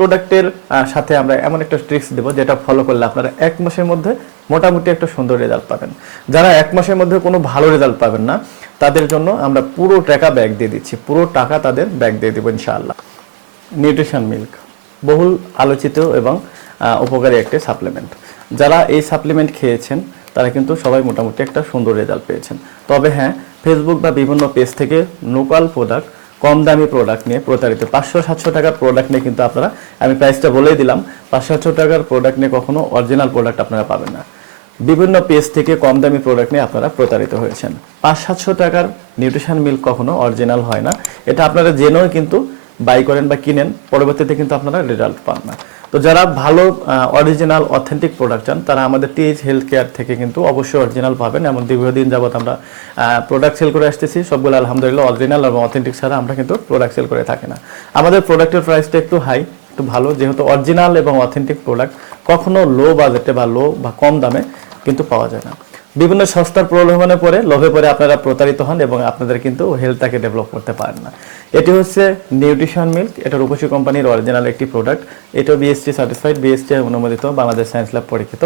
প্রোডাক্টের সাথে আমরা এমন একটা ট্রিক্স দেবো যেটা ফলো করলে আপনারা এক মাসের মধ্যে মোটামুটি একটা সুন্দর রেজাল্ট পাবেন। যারা এক মাসের মধ্যে কোনো ভালো রেজাল্ট পাবেন না, তাদের জন্য আমরা পুরো টাকা ব্যাগ দিয়ে দিচ্ছি। পুরো টাকা তাদের ব্যাগ দিয়ে দেবো ইনশাআল্লাহ। নিউট্রিশন মিল্ক বহুল আলোচিত এবং উপকারী একটি সাপ্লিমেন্ট যারা এই সাপ্লিমেন্ট খেয়েছেন, তারা কিন্তু সবাই মোটামুটি একটা সুন্দর রেজাল্ট পেয়েছেন। তবে হ্যাঁ ফেসবুক বা বিভিন্ন পেজ থেকে লোকাল প্রোডাক্ট কম দামি প্রোডাক্ট নিয়ে প্রতারিত। পাঁচশো সাতশো টাকার প্রোডাক্ট নিয়ে কিন্তু আপনারা, আমি প্রাইসটা বলেই দিলাম, পাঁচশো সাতশো টাকার প্রোডাক্ট নিয়ে কখনো অরিজিনাল প্রোডাক্ট আপনারা পাবেন না। বিভিন্ন পেজ থেকে কম দামি প্রোডাক্ট নিয়ে আপনারা প্রতারিত হয়েছেন। পাঁচ সাতশো টাকার নিউট্রিশন মিল্ক কখনো অরিজিনাল হয় না। এটা আপনারা জেনেও কিন্তু বাই করেন বা কিনেন, পরবর্তীতে কিন্তু আপনারা রেজাল্ট পান না। তো যারা ভালো অরিজিনাল অথেন্টিক প্রোডাক্ট চান, তারা আমাদের টিএইচ হেলথ কেয়ার থেকে কিন্তু অবশ্যই অরিজিনাল পাবেন এমন দীর্ঘদিন যাবত আমরা প্রোডাক্ট সেল করে আসতেছি। সবগুলো আলহামদুলিল্লাহ অরিজিনাল এবং অথেন্টিক ছাড়া আমরা কিন্তু প্রোডাক্ট সেল করে থাকি না। আমাদের প্রোডাক্টের প্রাইসটা একটু হাই একটু ভালো। যেহেতু অরিজিনাল এবং অথেন্টিক প্রোডাক্ট কখনো লো বাজেটে বা লো বা কম দামে কিন্তু পাওয়া যায় না। বিভিন্ন সংস্থার প্রলোভনে পরে লোভে পরে আপনারা প্রতারিত হন এবং আপনাদের কিন্তু হেলথটাকে ডেভেলপ করতে পারেন না। এটি হচ্ছে নিউট্রিশন মিল্ক এটা রূপসী কোম্পানির অরিজিনাল একটি প্রোডাক্ট এটা বিএসটি সার্টিফাইড বিএসটি অনুমোদিত বাংলাদেশ সায়েন্স ল্যাব পরীক্ষিত।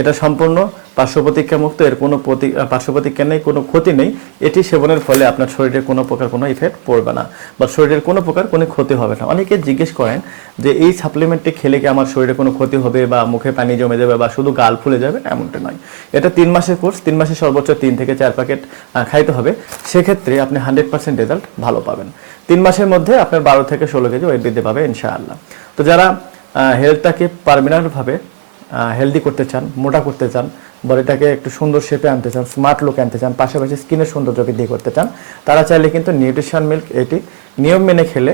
এটা সম্পূর্ণ পার্শ্ব প্রতিক্রিয়া মুক্ত এর কোনো প্রতি আহ, পার্শ্ব প্রতিক্রিয়া নেই কোনো ক্ষতি নেই। এটি সেবনের ফলে আপনার শরীরে কোনো প্রকার কোনো ইফেক্ট পড়বে না বা শরীরের কোনো প্রকার কোনো ক্ষতি হবে না। অনেকে জিজ্ঞেস করেন যে এই সাপ্লিমেন্টটি খেলে কি আমার শরীরে কোনো ক্ষতি হবে বা মুখে পানি জমে যাবে বা শুধু গাল ফুলে যাবে? এমনটা নয়। এটা তিন মাসের কোর্স তিন মাসে সর্বোচ্চ তিন থেকে চার প্যাকেট খাইতে হবে। সেক্ষেত্রে আপনি হান্ড্রেড পার্সেন্ট রেজাল্ট ভালো পাবেন। তিন মাসের মধ্যে আপনার বারো থেকে ষোলো কেজি ওয়েট বৃদ্ধি পাবে ইনশাআল্লাহ। তো যারা হেলথটাকে পারমানেন্টভাবে হেলদি করতে চান, মোটা করতে চান, বডিটাকে একটু সুন্দর শেপে আনতে চান স্মার্ট লুক আনতে চান, পাশাপাশি স্কিনের সৌন্দর্য বৃদ্ধি করতে চান, তারা চাইলে কিন্তু নিউট্রিশন মিল্ক এটি নিয়ম মেনে খেলে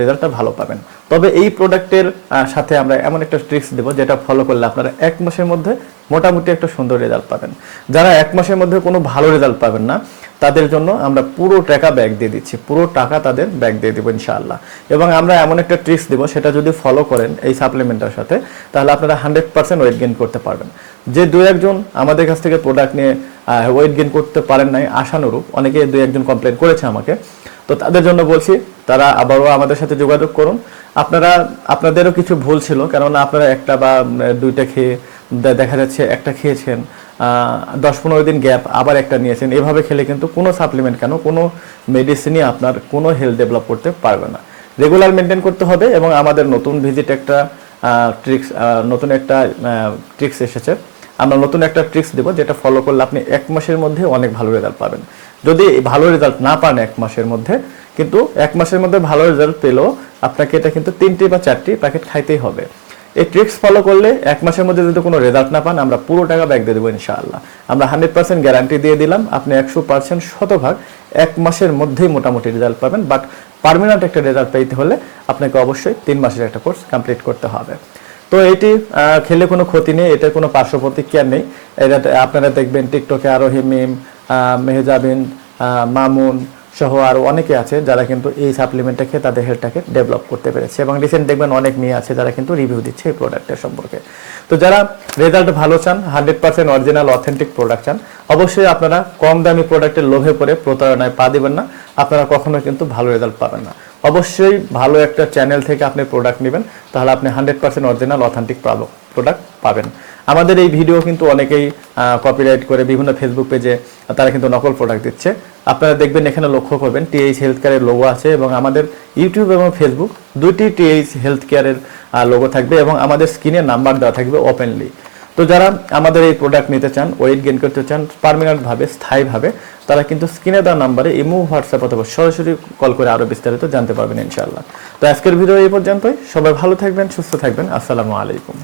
রেজাল্টটা ভালো পাবেন। তবে এই প্রোডাক্টের সাথে আমরা এমন একটা ট্রিক্স দেবো যেটা ফলো করলে আপনারা এক মাসের মধ্যে মোটামুটি একটা সুন্দর রেজাল্ট পাবেন। যারা এক মাসের মধ্যে কোনো ভালো রেজাল্ট পাবেন না, তাদের জন্য আমরা পুরো টাকা ব্যাগ দিয়ে দিচ্ছি। পুরো টাকা তাদের ব্যাগ দিয়ে দেবো ইনশাআল্লাহ। এবং আমরা এমন একটা ট্রিক্স দেবো, সেটা যদি ফলো করেন এই সাপ্লিমেন্টের সাথে, তাহলে আপনারা হান্ড্রেড পার্সেন্ট ওয়েট গেইন করতে পারবেন। যে দু একজন আমাদের কাছ থেকে প্রোডাক্ট নিয়ে ওয়েট গেইন করতে পারেন নাই, আশানুরূপ, অনেকে দুই একজন কমপ্লেন করেছে আমাকে তো তাদের জন্য বলছি, তারা আবারও আমাদের সাথে যোগাযোগ করুন। আপনারা, আপনাদেরও কিছু ভুল ছিল, কেননা আপনারা একটা বা দুইটা খেয়ে দেখা যাচ্ছে একটা খেয়েছেন দশ পনেরো দিন গ্যাপ, আবার একটা নিয়েছেন। এভাবে খেলে কিন্তু কোনো সাপ্লিমেন্ট কেন, কোনো মেডিসিনই আপনার কোনো হেলথ ডেভেলপ করতে পারবে না। রেগুলার মেনটেন করতে হবে এবং আমাদের নতুন ভিজিট একটা ট্রিক্স নতুন একটা ট্রিক্স এসেছে। আমরা নতুন একটা ট্রিক্স দেবো যেটা ফলো করলে আপনি এক মাসের মধ্যে অনেক ভালো রেজাল্ট পাবেন। যদি ভালো রেজাল্ট না পান এক মাসের মধ্যে, কিন্তু এক মাসের মধ্যে ভালো রেজাল্ট পেলেও আপনাকে এটা কিন্তু তিনটি বা চারটি প্যাকেট খাইতেই হবে। এই ট্রিক্স ফলো করলে এক মাসের মধ্যে যদি কোনো রেজাল্ট না পান, আমরা পুরো টাকা ব্যাক দিয়ে দেবো ইনশাআল্লাহ। আমরা হান্ড্রেড পার্সেন্ট গ্যারান্টি দিয়ে দিলাম, আপনি একশো পার্সেন্ট শতভাগ এক মাসের মধ্যেই মোটামুটি রেজাল্ট পাবেন। বাট পার্মানেন্ট একটা রেজাল্ট পেতে হলে আপনাকে অবশ্যই তিন মাসের একটা কোর্স কমপ্লিট করতে হবে। তো এটি খেলে কোনো ক্ষতি নেই এটার কোনো পার্শ্ব প্রতিক্রিয়া নেই। এটা আপনারা দেখবেন টিকটকে আরও হিমিম আহ, মেহজাবিন মামুন সহ আরও অনেকে আছে যারা কিন্তু এই সাপ্লিমেন্টটা খেয়ে তাদের হেলথটাকে ডেভেলপ করতে পেরেছে। এবং রিসেন্ট দেখবেন অনেক মেয়ে আছে যারা কিন্তু রিভিউ দিচ্ছে এই প্রোডাক্টের সম্পর্কে। তো যারা রেজাল্ট ভালো চান hundred percent original authentic product চান অবশ্যই আপনারা কম দামি প্রোডাক্টের লোভে পড়ে প্রতারণায় পা দিবেন না। আপনারা কখনো কিন্তু ভালো রেজাল্ট পাবেন না। অবশ্যই ভালো একটা চ্যানেল থেকে আপনি প্রোডাক্ট নেবেন, তাহলে আপনি hundred percent original authentic product পাবেন। আমাদের এই ভিডিও কিন্তু অনেকেই কপিরাইট করে বিভিন্ন ফেসবুক পেজে তারা কিন্তু নকল প্রোডাক্ট দিচ্ছে। আপনারা দেখবেন এখানে লক্ষ্য করবেন টিএইচ হেলথ কেয়ারের লোগো আছে এবং আমাদের ইউটিউব এবং ফেসবুক দুইটি টিএইচ হেলথ কেয়ারের লোগো থাকবে এবং আমাদের স্ক্রিনের নাম্বার দেওয়া থাকবে ওপেনলি তো যারা আমাদের এই প্রোডাক্ট নিতে চান ওয়েট গেন করতে চান পারমানেন্টভাবে স্থায়ীভাবে তারা কিন্তু স্ক্রিনে দেওয়া নাম্বারে ইমো হোয়াটসঅ্যাপ অথবা সরাসরি কল করে আরও বিস্তারিত জানতে পারবেন ইনশাআল্লাহ। তো আজকের ভিডিও এই পর্যন্তই। সবাই ভালো থাকবেন, সুস্থ থাকবেন। আসসালামু আলাইকুম।